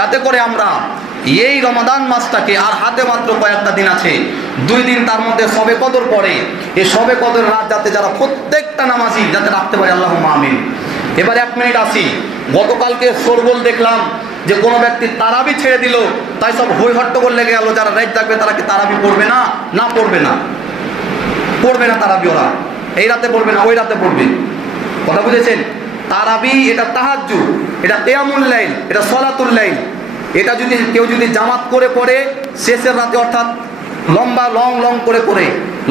যাতে করে আমরা এই রমাদান মাসটাকে, আর হাতে মাত্র কয়েকটা দিন আছে, 2 দিন, তার মধ্যে সবে কদর পড়ে, এই সবে কদর রাত যাতে যারা প্রত্যেকটা নামাজি যাতে রাখতে পারে, আল্লাহুম্মা আমিন। এবার 1 মিনিট আসি। গতকালকে শোরগোল দেখলাম যে কোনো ব্যক্তি তারাবি ছেড়ে দিল, তাই সব হই হট্টগোল লেগে গেল। যারা রাত জাগবে তারা কি তারাবি পড়বে না? না, পড়বে না, পড়বে না তারাবি। ওরা এই রাতে পড়বে না, ওই রাতে পড়বে। কথা বুঝেছেন? তারাবি এটা তাহাজ্জুদ, এটা কিয়ামুল লাইল, এটা সলাতুল লাইল। এটা যদি কেউ জামাত করে পড়ে শেষের রাতে, অর্থাৎ লম্বা লং করে পড়ে,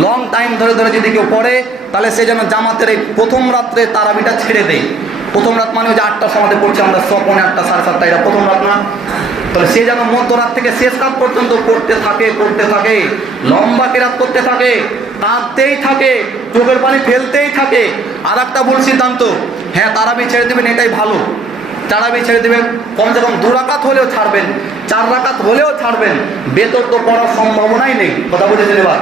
লং টাইম ধরে যদি কেউ পড়ে, তাহলে সে যেন জামাতের এই প্রথম রাত্রে তারাবিটা ছেড়ে দেয়। প্রথম রাত মানে ওই যে 8টার সময় পড়ছে আমরা, 6, 8টা, 7:30, এটা প্রথম রাত না? তাহলে সে যেন মধ্যরাত থেকে শেষ রাত পর্যন্ত পড়তে থাকে, লম্বা কেরাত করতে থাকে, কাঁদতেই থাকে, চোখের পানি ফেলতেই থাকে। আর একটা ভুল সিদ্ধান্ত, হ্যাঁ তারাবি ছেড়ে দেবেন, এটাই ভালো। তারাবি ছেড়ে দেবেন, কমসে কম 2 রাকাত হলেও ছাড়বেন, 4 রাকাত হলেও ছাড়বেন। বেতর তো পড়ার সম্ভাবনাই নেই। কথা বুঝেছেন? এবার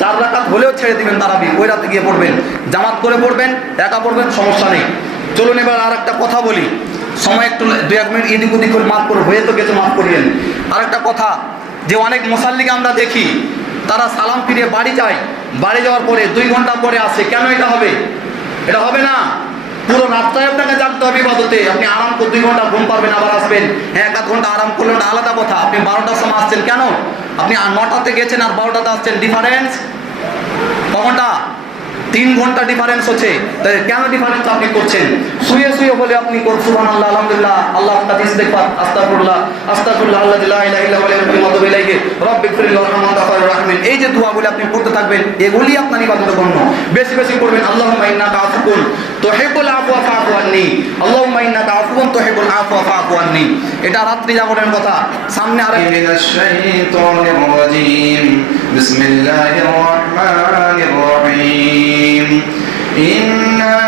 4 রাকাত হলেও ছেড়ে দিবেন তারাবি, ওই রাতে গিয়ে পড়বেন। জামাত করে পড়বেন, একা পড়বেন, সমস্যা নেই। চলুন এবার আর একটা কথা বলি। সময় একটু 2-1 মিনিট এদিক ওদিক করে মাফ করে, হয়ে তো গেছে, মাফ করিয়েন। আর একটা কথা, যে অনেক মুসাল্লিকে আমরা দেখি তারা সালাম ফিরিয়ে বাড়ি যায়, বাড়ি যাওয়ার পরে 2 ঘন্টা পরে আসে। কেন এটা হবে? এটা হবে না। পুরো রাতটাই আপনাকে জাগতে হবে ইবাদতে। আপনি আরাম করে 2 ঘন্টা ঘুম পারবেন, আবার আসবেন। হ্যাঁ, 1 ঘন্টা আরাম করলেন, ওটা আলাদা কথা। আপনি 12টার সময় আসছেন, কেন? আপনি 9টাতে গেছেন আর 12টাতে আসছেন, ডিফারেন্স কখনটা? 3 ঘন্টা ডিফারেন্স হচ্ছে। তাই কেন ডিফারেন্স আপনি করছেন? শুয়ে বলে আপনি সুবহানাল্লাহ, আলহামদুলিল্লাহ, আল্লাহু তাআলা ইস্তিগফার, আস্তাগফিরুল্লাহ, আস্তাগফিরুল্লাহ আল্লাযী লা ইলাহা ইল্লা হুয়া ওয়া আতুবু ইলাইহি, রাব্বিগফিরলি ওয়ারহামহু ওয়া আনতা রাহিমিন। এই যে দোয়াগুলো আপনি পড়তে থাকবেন, এগুলি আপনার ইবাদতে গণ্য। বেশি করবেন। আল্লাহুম্মা ইন্নাকা আফুকুন তুহিব্বুল আফওয়া ফা'ফু আন্নি, আল্লাহুম্মা ইন্নাকা আফুকুন তুহিব্বুল আফওয়া ফা'ফু আন্নি। এটা রাত্রি জাগরণের কথা। সামনে আর মিনাশ শাইতানির রাজীম, বিসমিল্লাহির রাহমানির রাহিম। إنا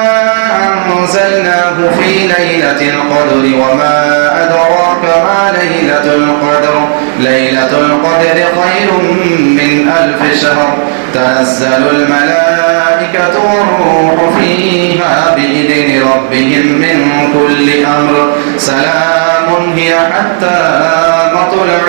أنزلناه في ليلة القدر وما أدراك ما ليلة القدر ليلة القدر خير من 1000 شهر تنزل الملائكة والروح فيها بإذن ربهم من كل أمر سلام هي حتى مطلع